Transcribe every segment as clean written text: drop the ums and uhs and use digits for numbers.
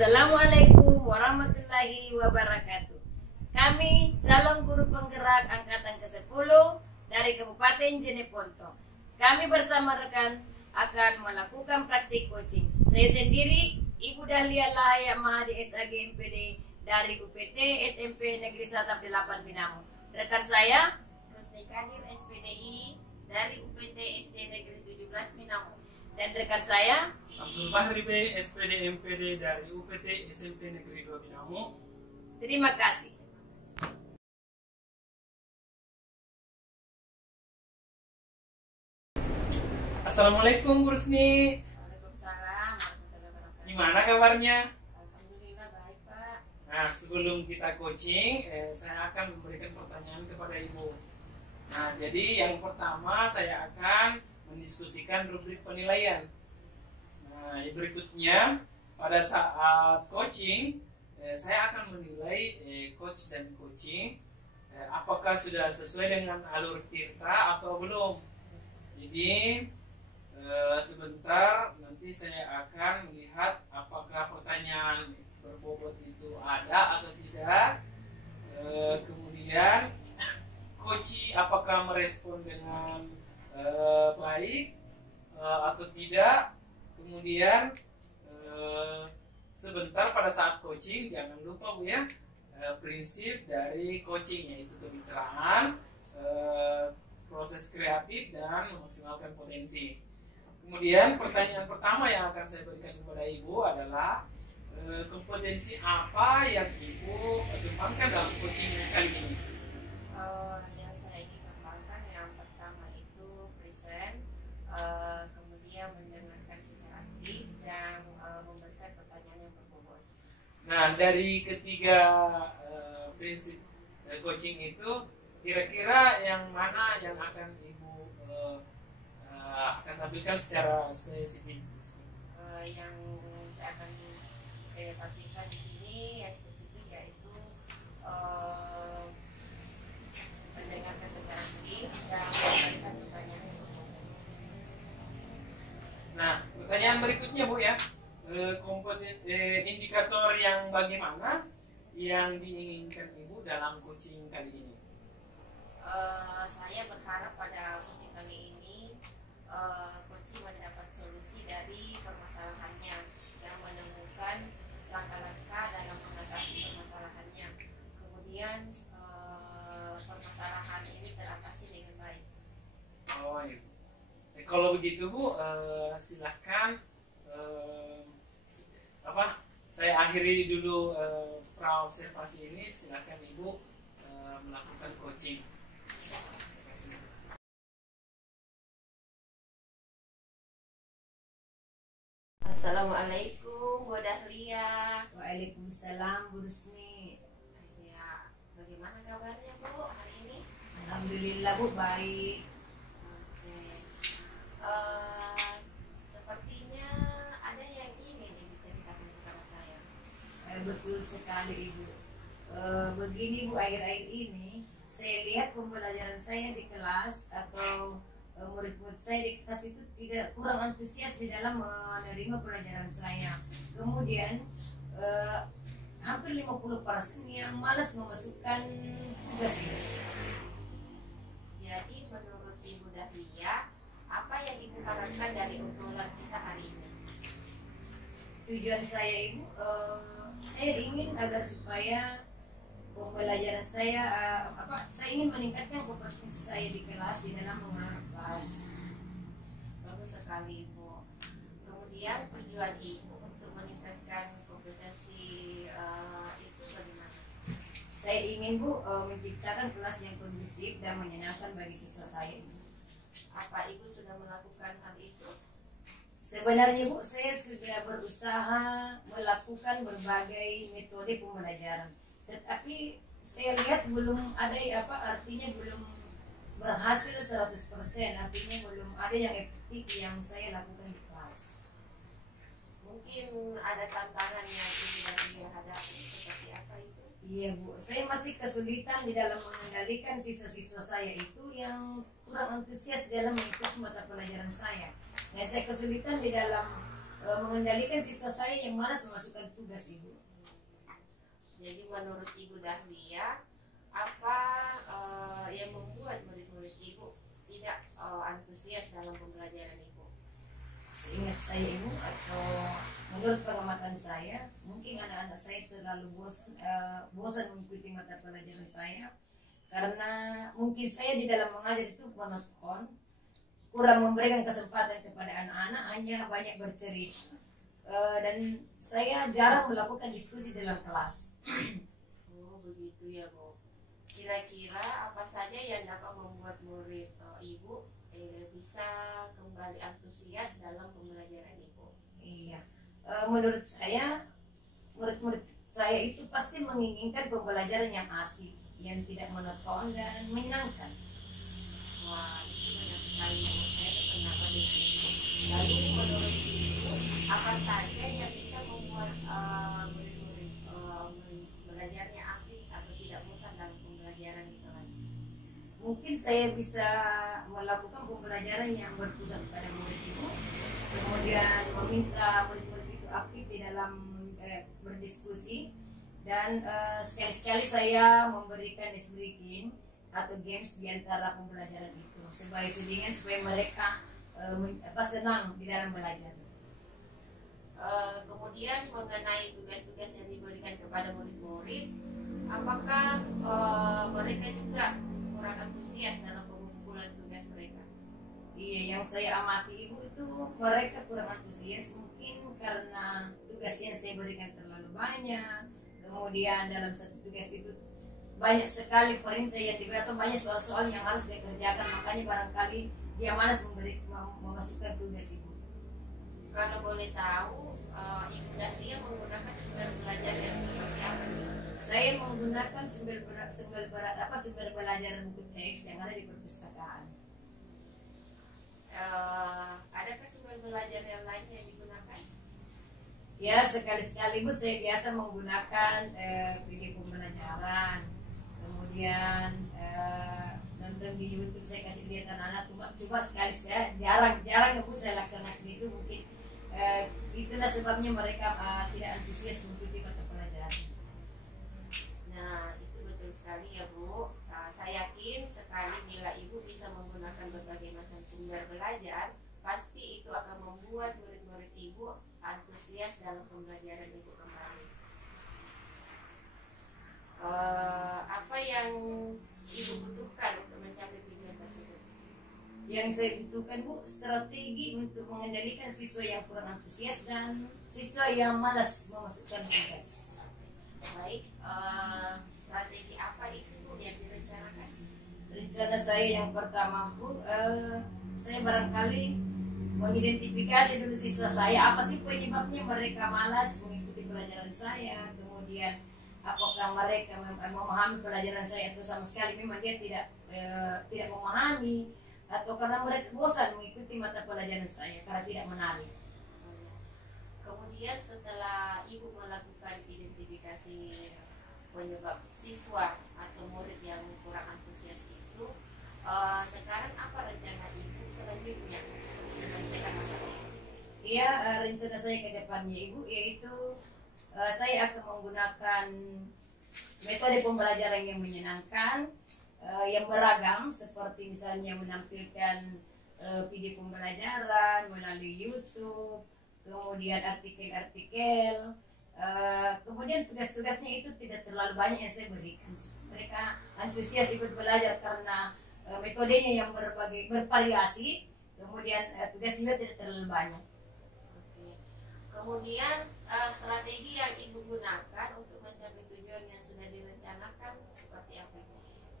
Assalamualaikum warahmatullahi wabarakatuh. Kami calon guru penggerak angkatan ke-10 dari Kabupaten Jeneponto. Kami bersama rekan akan melakukan praktik coaching. Saya sendiri Ibu Dahlia Lahayak Mahadi SAG MPD dari UPT SMP Negeri 1 8 Binamu. Rekan saya Rusli Kadir SPDI dari UPT SD Negeri 17 Binamu. Dan rekan saya Samsul Fahri B, SPD MPD dari UPT SMP Negeri 2 Binamu. terima kasih. Assalamualaikum Bu Rusni. Waalaikumsalam warahmatullahi wabarakatuh. Gimana kabarnya? Alhamdulillah baik Pak. Nah, sebelum kita coaching, saya akan memberikan pertanyaan kepada Ibu. Nah, jadi yang pertama saya akan mendiskusikan rubrik penilaian. Nah, berikutnya pada saat coaching, saya akan menilai coach dan coaching apakah sudah sesuai dengan alur Tirta atau belum. Jadi sebentar nanti saya akan melihat apakah pertanyaan berbobot itu ada atau tidak. Kemudian coach apakah merespon dengan baik atau tidak. Kemudian sebentar pada saat coaching jangan lupa Bu ya, prinsip dari coaching yaitu kemitraan, proses kreatif dan memaksimalkan potensi. Kemudian pertanyaan pertama yang akan saya berikan kepada Ibu adalah kompetensi apa yang Ibu kembangkan dalam coaching kali ini? Yang saya ingin kembangkan yang pertama itu present, kemudian mendengarkan secara aktif dan memberikan pertanyaan yang berbobot. Nah, dari ketiga prinsip coaching itu, kira-kira yang mana yang akan Ibu akan tampilkan secara spesifik? Yang saya akan tampilkan di sini yang spesifik yaitu mendengarkan secara aktif dan memberikan pertanyaan yang berbobot. Nah, pertanyaan berikutnya Bu ya, indikator yang bagaimana yang diinginkan Ibu dalam coaching kali ini? Saya berharap pada coaching kali ini coaching mendapat solusi dari permasalahannya yang menemukan langkah-langkah dalam mengatasi permasalahannya. Kemudian permasalahan ini teratasi dengan baik. Oh iya. Kalau begitu Bu, silakan saya akhiri dulu pra observasi ini. Silakan Ibu melakukan coaching. Terima kasih. Assalamualaikum Bu Dahlia. Waalaikumsalam Bu Rusni. Ya, bagaimana kabarnya Bu hari ini? Alhamdulillah Bu baik. Oke. Sepertinya ada yang ingin diceritakan kepada saya. Betul sekali Ibu. Begini Bu, akhir-akhir ini saya lihat pembelajaran saya di kelas atau murid-murid saya di kelas itu tidak kurang antusias di dalam menerima pelajaran saya. Kemudian hampir 50% yang malas memasukkan tugas ini. Jadi menurut Ibu Dahlia, apa yang Ibu harapkan dari obrolan kita hari ini? Tujuan saya Ibu, saya ingin agar supaya pembelajaran saya saya ingin meningkatkan kompetensi saya di kelas di dalam mengelola kelas. Bagus sekali Ibu. Kemudian tujuan Ibu untuk meningkatkan kompetensi itu bagaimana? Saya ingin Bu menciptakan kelas yang kondusif dan menyenangkan bagi siswa saya. Apa Ibu sudah melakukan hal itu? Sebenarnya Bu, saya sudah berusaha melakukan berbagai metode pembelajaran, tetapi saya lihat belum ada artinya belum berhasil 100%, artinya belum ada yang efektif yang saya lakukan di kelas. Mungkin ada tantangan yang Ibu Dahlia hadapi, seperti apa itu? Iya Bu, saya masih kesulitan di dalam mengendalikan siswa-siswa saya itu yang kurang antusias dalam mengikuti mata pelajaran saya. Nah, saya kesulitan di dalam mengendalikan siswa saya yang malas memasukkan tugas Ibu. Jadi menurut Ibu Dahlia, apa yang membuat murid-murid Ibu tidak antusias dalam pembelajaran Ibu? Seingat saya Ibu, atau menurut pengamatan saya, mungkin anak-anak saya terlalu bosan mengikuti mata pelajaran saya, karena mungkin saya di dalam mengajar itu monoton, kurang memberikan kesempatan kepada anak-anak, hanya banyak bercerita, dan saya jarang melakukan diskusi dalam kelas. Oh begitu ya Bu. Kira-kira apa saja yang dapat membuat murid Ibu bisa kembali antusias dalam pembelajaran Ibu? Iya, menurut saya murid-murid saya itu pasti menginginkan pembelajaran yang asik, yang tidak monoton dan menyenangkan. Wah, itu benar sekali ya. Saya sependapat dengan itu. Lalu menurut Ibu, apa saja yang bisa membuat murid-murid belajarnya asik atau tidak bosan dalam pembelajaran di kelas? Mungkin saya bisa melakukan pembelajaran yang berpusat pada murid itu, kemudian meminta murid-murid itu aktif di dalam berdiskusi, dan sekali-sekali saya memberikan ice breaking atau games di antara pembelajaran itu supaya mereka senang di dalam belajar. Kemudian mengenai tugas-tugas yang diberikan kepada murid-murid, apakah mereka juga kurang antusias dalam pengumpulan tugas mereka? Iya, yang saya amati Ibu itu mereka kurang antusias, mungkin karena tugas yang saya berikan terlalu banyak, kemudian dalam satu tugas itu banyak sekali perintah yang diberikan, banyak soal-soal yang harus dikerjakan, makanya barangkali dia malas memasukkan tugas Ibu. Kalau boleh tahu, Ibu Dahlia menggunakan sumber belajar yang seperti apa? Saya menggunakan sumber belajar buku teks yang ada di perpustakaan. Adakah sumber belajar yang lain yang digunakan? Ya, sekali-sekali Bu, saya biasa menggunakan video pembelajaran, kemudian nonton di YouTube, saya kasih lihat anak-anak, cuma sekali-sekali, jarang ya Bu saya laksanakan itu, mungkin itulah sebabnya mereka tidak antusias mengikuti mata pelajaran. Nah, itu betul sekali ya Bu. Saya yakin sekali bila Ibu bisa menggunakan berbagai macam sumber belajar, pasti itu akan membuat murid-murid Ibu antusias dalam pembelajaran Ibu kembali. Apa yang Ibu butuhkan untuk mencapai tujuan tersebut? Yang saya butuhkan Bu, strategi untuk mengendalikan siswa yang kurang antusias dan siswa yang malas memasukkan tugas. Baik, strategi apa itu Bu yang direncanakan? Rencana saya yang pertama Bu, saya barangkali mengidentifikasi dulu siswa saya, apa sih penyebabnya mereka malas mengikuti pelajaran saya, kemudian apakah mereka memahami pelajaran saya atau sama sekali memang dia tidak memahami, atau karena mereka bosan mengikuti mata pelajaran saya karena tidak menarik. Kemudian setelah Ibu melakukan identifikasi penyebab siswa atau murid yang kurang antusias itu, sekarang apa rencana Ibu selanjutnya menyelesaikan masalah ini? Iya, rencana saya ke depannya Ibu yaitu saya akan menggunakan metode pembelajaran yang menyenangkan, yang beragam, seperti misalnya menampilkan video pembelajaran melalui YouTube, kemudian artikel-artikel, kemudian tugas-tugasnya itu tidak terlalu banyak yang saya berikan. Mereka antusias ikut belajar karena metodenya yang bervariasi, kemudian tugas juga tidak terlalu banyak. Oke. Kemudian strategi yang Ibu gunakan untuk mencapai tujuan yang sudah direncanakan seperti apa?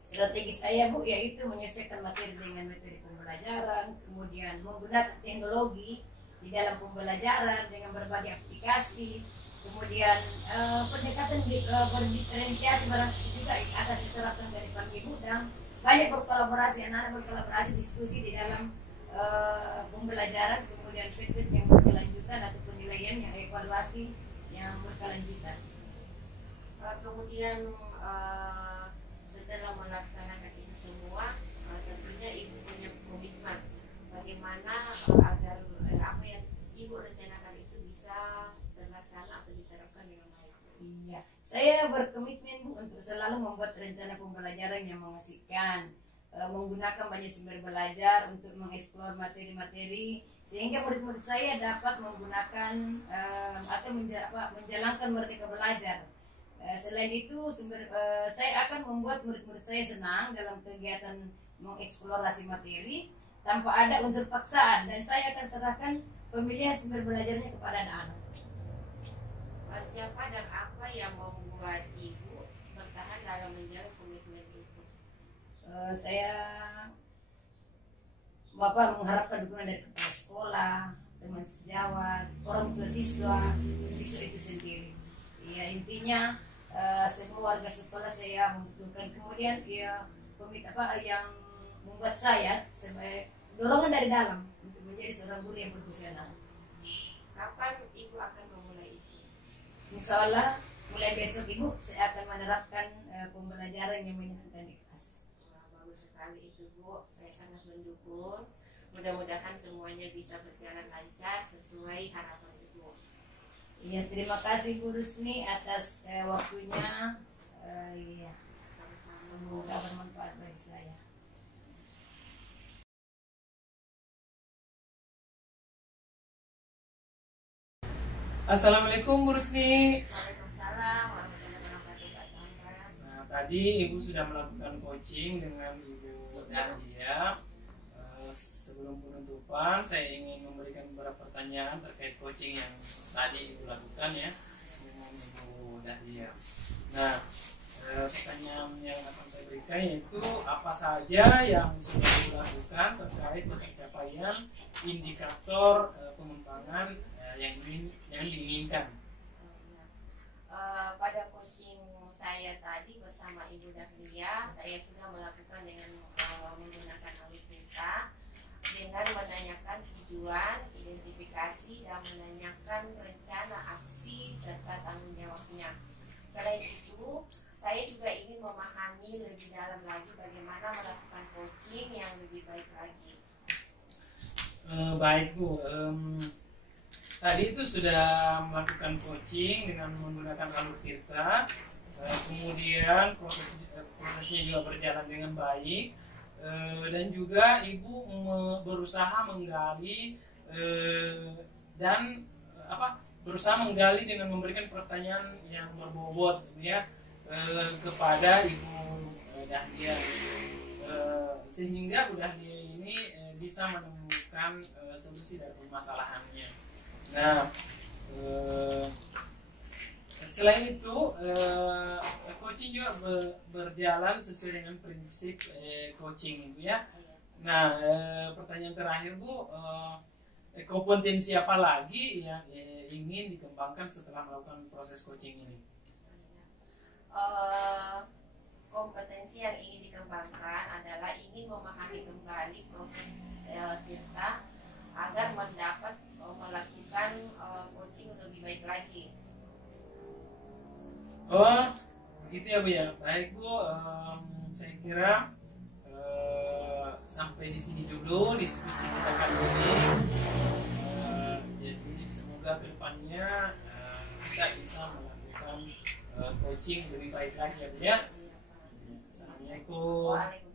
Strategi saya Bu yaitu menyesuaikan materi dengan metode pembelajaran, kemudian menggunakan teknologi di dalam pembelajaran dengan berbagai aplikasi, kemudian pendekatan berdiferensiasi juga akan diterapkan dari Pak Ibu, dan banyak berkolaborasi, anak-anak berkolaborasi, diskusi di dalam pembelajaran, kemudian feedback yang berkelanjutan atau penilaian yang evaluasi yang berkelanjutan. Kemudian setelah melaksanakan itu semua, tentunya Ibu punya komitmen bagaimana agar apa yang Ibu rencanakan itu dilakukan dengan baik. Iya, saya berkomitmen Bu untuk selalu membuat rencana pembelajaran yang mengasihkan, menggunakan banyak sumber belajar untuk mengeksplor materi-materi sehingga murid-murid saya dapat menggunakan atau menjalankan merdeka belajar. Selain itu, saya akan membuat murid-murid saya senang dalam kegiatan mengeksplorasi materi tanpa ada unsur paksaan, dan saya akan serahkan pemilihan sumber belajarnya kepada anak-anak. Siapa dan apa yang membuat Ibu bertahan dalam menjaga komitmen itu? Bapak mengharapkan dukungan dari kepala sekolah, teman sejawat, orang tua siswa, dan siswa itu sendiri. Ya, intinya semua warga sekolah saya membutuhkan. Kemudian yang membuat saya sebagai dorongan dari dalam untuk menjadi seorang guru yang profesional. Kapan Ibu akan memulai itu? Insya Allah mulai besok Ibu saya akan menerapkan pembelajaran yang menyenangkan di kelas. Bagus sekali itu Bu, saya sangat mendukung. Mudah-mudahan semuanya bisa berjalan lancar sesuai harapan Ibu. Iya, terima kasih Bu Rusni atas waktunya. Iya, Sama-sama. semoga bermanfaat bagi saya. Assalamualaikum Bu Rusni. Waalaikumsalam warahmatullahi wabarakatuh. Nah, tadi Ibu sudah melakukan coaching dengan Ibu Dahlia. Sebelum penutupan, saya ingin memberikan beberapa pertanyaan terkait coaching yang tadi Ibu lakukan ya dengan Ibu Dahlia. Nah, pertanyaan yang akan saya berikan yaitu apa saja yang sudah Ibu lakukan terkait pencapaian indikator pengembangan yang diinginkan. Pada coaching saya tadi bersama Ibu Dahlia, saya sudah melakukan dengan menggunakan alur cerita dengan menanyakan tujuan, identifikasi, dan menanyakan rencana aksi serta tanggung jawabnya. Selain itu, saya juga ingin memahami lebih dalam lagi bagaimana melakukan coaching yang lebih baik lagi. Baik Bu, tadi itu sudah melakukan coaching dengan menggunakan alur cerita, kemudian prosesnya juga berjalan dengan baik, dan juga Ibu berusaha menggali dengan memberikan pertanyaan yang berbobot ya kepada Ibu Dahlia, sehingga Bu Dahlia ini bisa menemukan solusi dari permasalahannya. Nah, selain itu coaching juga berjalan sesuai dengan prinsip coaching itu ya. Nah, pertanyaan terakhir Bu, kompetensi apa lagi yang ingin dikembangkan setelah melakukan proses coaching ini? Kompetensi yang ingin dikembangkan adalah ingin memahami kembali proses kita agar mendapat melakukan coaching lebih baik lagi. Oh, begitu ya Bu ya. Baik Bu, saya kira sampai di sini dulu diskusi kita kali ini. Jadi semoga kedepannya kita bisa melakukan coaching lebih baik lagi ya Bu ya. Assalamualaikum. Waalaikumsalam.